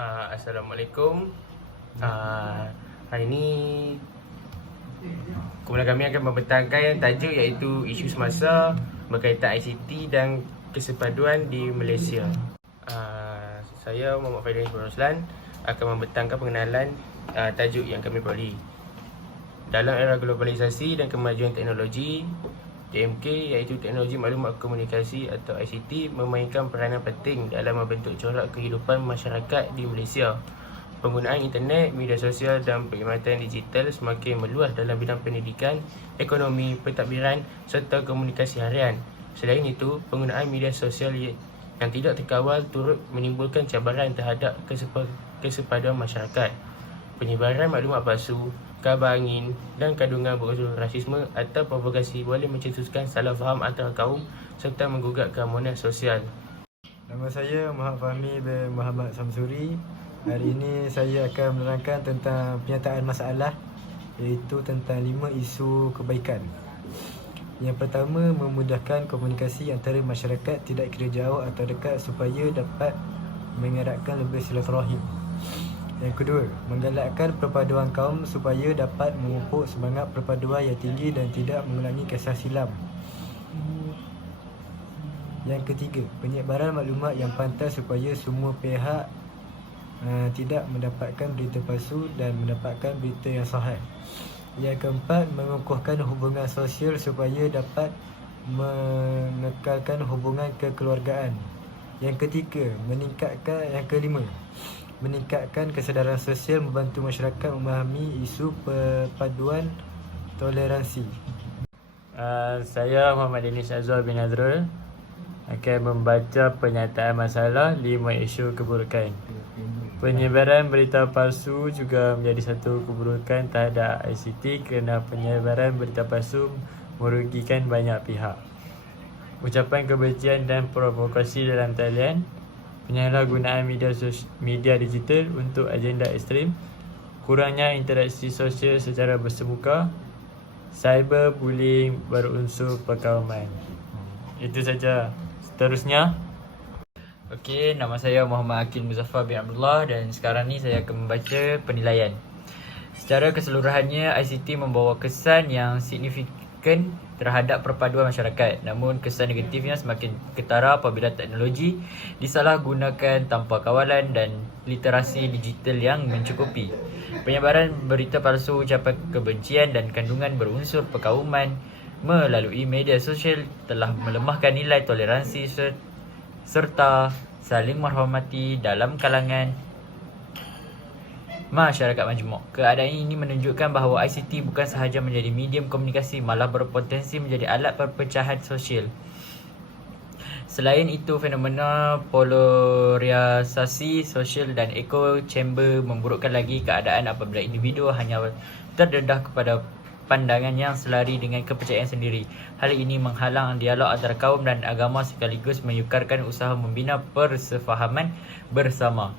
Uh, Assalamualaikum. Uh, hari ini kumpulan kami akan membentangkan tajuk iaitu isu semasa berkaitan ICT dan kesepaduan di Malaysia. Uh, saya Muhammad Faidin Roslan akan membentangkan pengenalan uh, tajuk yang kami peroleh. Dalam era globalisasi dan kemajuan teknologi, TMK iaitu Teknologi Maklumat Komunikasi atau ICT memainkan peranan penting dalam membentuk corak kehidupan masyarakat di Malaysia. Penggunaan internet, media sosial dan perkhidmatan digital semakin meluas dalam bidang pendidikan, ekonomi, pentadbiran serta komunikasi harian. Selain itu, penggunaan media sosial yang tidak terkawal turut menimbulkan cabaran terhadap kesepaduan masyarakat. Penyebaran maklumat palsu, kabar angin dan kandungan berunsur rasisme atau provokasi boleh mencetuskan salah faham antara kaum serta menggugat keamanan sosial. Nama saya Muhammad Fahmi bin Muhammad Samsuri. Hari ini saya akan menerangkan tentang penyataan masalah iaitu tentang lima isu kebaikan. Yang pertama, memudahkan komunikasi antara masyarakat tidak kira jauh atau dekat supaya dapat mengeratkan lebih silaturahim. Yang kedua, menggalakkan perpaduan kaum supaya dapat memupuk semangat perpaduan yang tinggi dan tidak mengulangi kisah silam. Yang ketiga, penyebaran maklumat yang pantas supaya semua pihak uh, tidak mendapatkan berita palsu dan mendapatkan berita yang sahih. Yang keempat, mengukuhkan hubungan sosial supaya dapat mengekalkan hubungan kekeluargaan. Yang ketiga, meningkatkan yang kelima, meningkatkan kesedaran sosial membantu masyarakat memahami isu perpaduan toleransi. Uh, saya Muhammad Danish Azwar bin Azrul akan membaca pernyataan masalah lima isu keburukan. Penyebaran berita palsu juga menjadi satu keburukan terhadap ICT kerana penyebaran berita palsu merugikan banyak pihak. Ucapan kebencian dan provokasi dalam talian penyalahgunaan media sos- media digital untuk agenda ekstrim, kurangnya interaksi sosial secara bersemuka, cyberbullying berunsur perkauman. Itu saja. Seterusnya, Okey, nama saya Muhammad Akil Muzaffar bin Abdullah dan sekarang ni saya akan membaca penilaian. Secara keseluruhannya, ICT membawa kesan yang signifikan terhadap perpaduan masyarakat. Namun kesan negatifnya semakin ketara apabila teknologi disalahgunakan tanpa kawalan dan literasi digital yang mencukupi. Penyebaran berita palsu, ucapan kebencian dan kandungan berunsur perkauman melalui media sosial telah melemahkan nilai toleransi serta saling menghormati dalam kalangan masyarakat majmuk. Keadaan ini menunjukkan bahawa ICT bukan sahaja menjadi medium komunikasi malah berpotensi menjadi alat perpecahan sosial. Selain itu, fenomena polarisasi sosial dan echo chamber memburukkan lagi keadaan apabila individu hanya terdedah kepada pandangan yang selari dengan kepercayaan sendiri. Hal ini menghalang dialog antara kaum dan agama sekaligus menyukarkan usaha membina persefahaman bersama.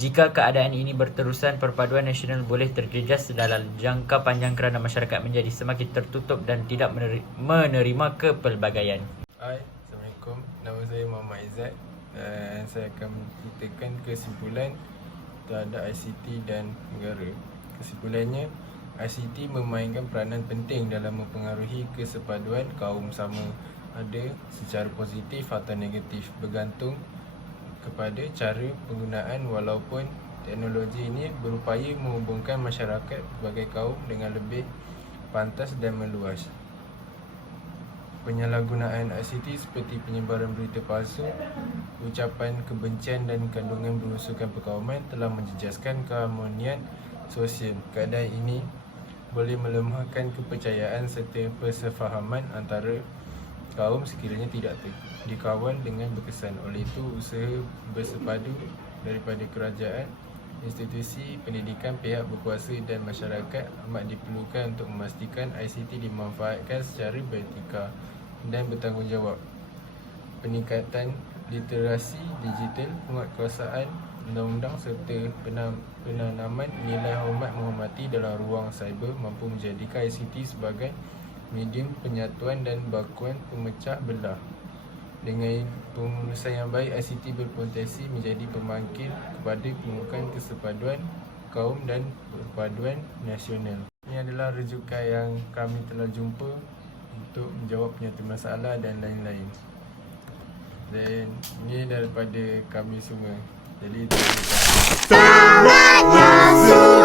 Jika keadaan ini berterusan, perpaduan nasional boleh terjejas dalam jangka panjang kerana masyarakat menjadi semakin tertutup dan tidak menerima kepelbagaian. Hai, Assalamualaikum. Nama saya Muhammad Izzat dan saya akan menceritakan kesimpulan terhadap ICT dan negara. Kesimpulannya, ICT memainkan peranan penting dalam mempengaruhi kesepaduan kaum sama ada secara positif atau negatif bergantung kepada cara penggunaan walaupun teknologi ini berupaya menghubungkan masyarakat sebagai kaum dengan lebih pantas dan meluas. Penyalahgunaan ICT seperti penyebaran berita palsu, ucapan kebencian dan kandungan berunsurkan perkauman telah menjejaskan keharmonian sosial. Keadaan ini boleh melemahkan kepercayaan serta persefahaman antara kaum sekiranya tidak dikawal dengan berkesan. Oleh itu, usaha bersepadu daripada kerajaan, institusi pendidikan, pihak berkuasa dan masyarakat amat diperlukan untuk memastikan ICT dimanfaatkan secara beretika dan bertanggungjawab. Peningkatan literasi digital, penguatkuasaan undang-undang serta penanaman nilai hormat menghormati dalam ruang cyber mampu menjadikan ICT sebagai medium penyatuan dan bakuan pemecah belah Dengan pengurusan yang baik, ICT berpotensi menjadi pembangkit kepada pengukuhan kesepaduan kaum dan perpaduan nasional. Ini adalah rujukan yang kami telah jumpa untuk menjawab penyataan masalah dan lain-lain. Dan ini daripada kami semua. Jadi terima kasih.